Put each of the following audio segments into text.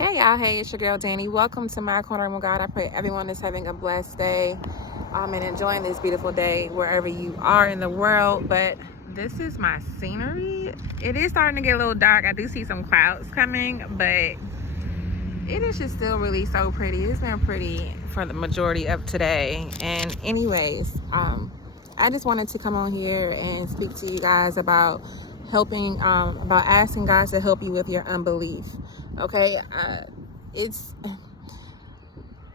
Hey y'all, hey, it's your girl Danny. Welcome to my corner room, God. I pray everyone is having a blessed day and enjoying this beautiful day wherever you are in the world. But this is my scenery. It is starting to get a little dark. I do see some clouds coming, but it is just still really so pretty. It's been pretty for the majority of today. And anyways, I just wanted to come on here and speak to you guys about about asking God to help you with your unbelief. Okay, it's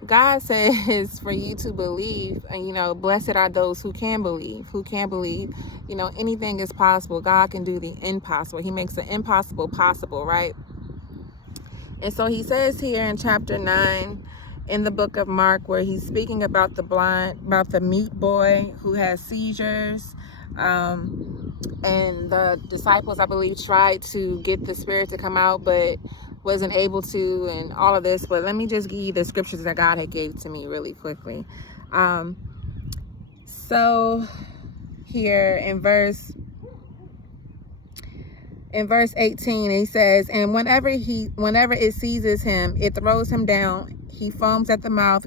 God says for you to believe, and blessed are those who can believe. Anything is possible. God can do the impossible. He makes the impossible possible, right? And so he says here in chapter 9 in the book of Mark, where he's speaking about the mute boy who has seizures, and the disciples, I believe, tried to get the spirit to come out, but wasn't able to, and all of this. But let me just give you the scriptures that God had gave to me really quickly. So here in verse 18, he says, and whenever it seizes him, it throws him down. He foams at the mouth,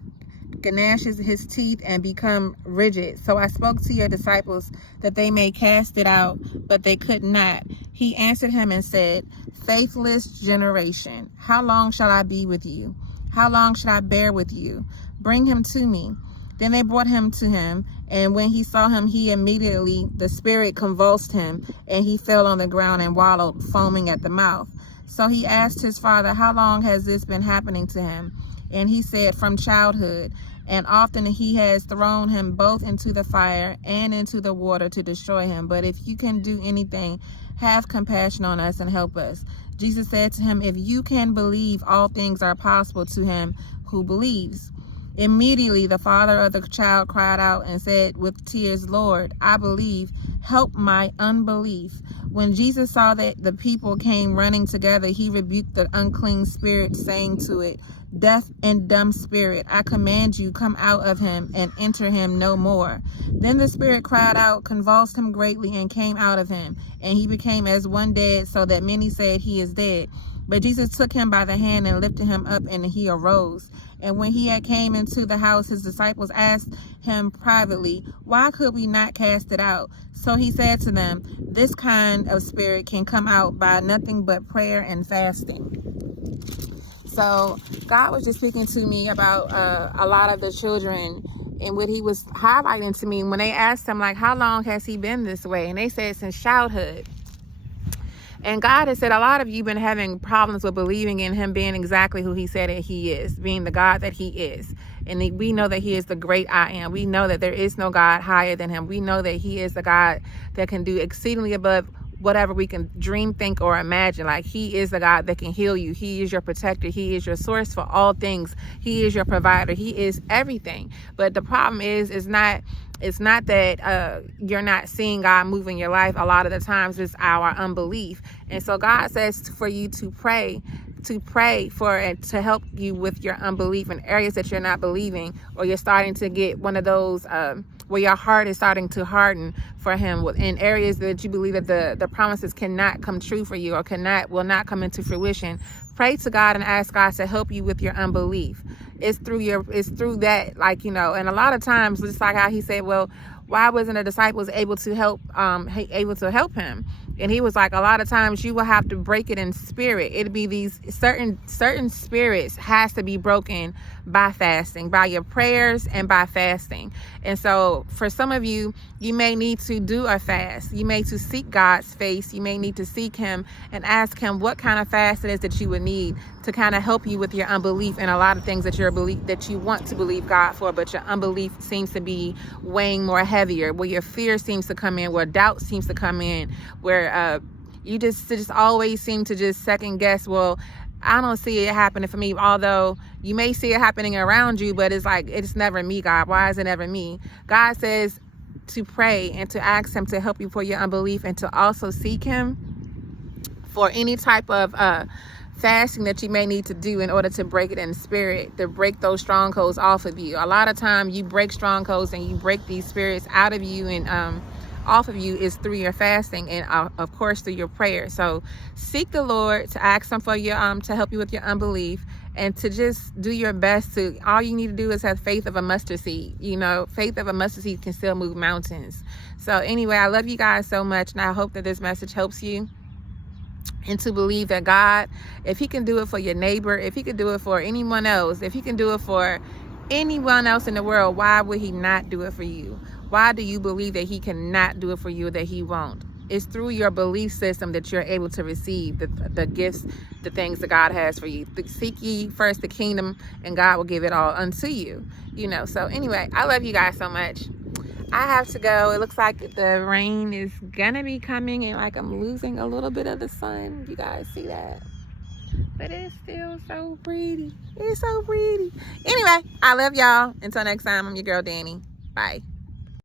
gnashes his teeth, and become rigid. So I spoke to your disciples that they may cast it out, but they could not. He answered him and said, faithless generation, how long shall I be with you? How long shall I bear with you? Bring him to me. Then they brought him to him, and when he saw him, the spirit convulsed him, and he fell on the ground and wallowed, foaming at the mouth. So he asked his father, how long has this been happening to him? And he said, from childhood. And often he has thrown him both into the fire and into the water to destroy him. But if you can do anything, have compassion on us and help us. Jesus said to him, if you can believe, all things are possible to him who believes. Immediately the father of the child cried out and said with tears, Lord, I believe, help my unbelief. When Jesus saw that the people came running together, he rebuked the unclean spirit, saying to it, deaf and dumb spirit, I command you, come out of him and enter him no more. Then the spirit cried out, convulsed him greatly, and came out of him. And he became as one dead, so that many said he is dead. But Jesus took him by the hand and lifted him up, and he arose. And when he had came into the house, his disciples asked him privately, why could we not cast it out? So he said to them, this kind of spirit can come out by nothing but prayer and fasting. So God was just speaking to me about a lot of the children, and what he was highlighting to me when they asked him, like, how long has he been this way? And they said since childhood. And God has said a lot of you been having problems with believing in him being exactly who he said that he is, being the God that he is. And we know that he is the great I am. We know that there is no God higher than him. We know that he is the God that can do exceedingly above whatever we can dream, think, or imagine. Like, he is the God that can heal you. He is your protector. He is your source for all things. He is your provider. He is everything. But the problem is, it's not that you're not seeing God move in your life. A lot of the times it's our unbelief. And so God says for you to pray for it to help you with your unbelief in areas that you're not believing, or you're starting to get one of those where your heart is starting to harden for him, in areas that you believe that the promises cannot come true for you, or will not come into fruition. Pray to God and ask God to help you with your unbelief. It's through that, and a lot of times, just like how he said, well, why wasn't the disciples able to help him? And he was like, a lot of times you will have to break it in spirit. It'd be these certain spirits has to be broken by fasting, by your prayers and by fasting. And so for some of you, you may need to do a fast. You may to seek God's face. You may need to seek him and ask him what kind of fast it is that you would need to kind of help you with your unbelief and a lot of things that you want to believe God for, but your unbelief seems to be weighing more heavier, where your fear seems to come in, where doubt seems to come in, where you just always seem to just second guess, well, I don't see it happening for me, although you may see it happening around you, but it's like, it's never me, God. Why is it never me? God says to pray and to ask him to help you for your unbelief, and to also seek him for any type of fasting that you may need to do in order to break it in spirit, to break those strongholds off of you. A lot of time you break strongholds and you break these spirits out of you, and off of you is through your fasting and of course through your prayer. So seek the Lord, to ask him for your to help you with your unbelief, and to just do your best. To all you need to do is have faith of a mustard seed. You know, faith of a mustard seed can still move mountains. So anyway, I love you guys so much, and I hope that this message helps you, and to believe that God, if he can do it for your neighbor, if he can do it for anyone else, if he can do it for anyone else in the world, why would he not do it for you? Why do you believe that he cannot do it for you, that he won't? It's through your belief system that you're able to receive the gifts, the things that God has for you. Seek ye first the kingdom, and God will give it all unto you. You know, so anyway, I love you guys so much. I have to go. It looks like the rain is gonna be coming, and like I'm losing a little bit of the sun. You guys see that? But it's still so pretty. It's so pretty. Anyway, I love y'all. Until next time, I'm your girl, Danny. Bye.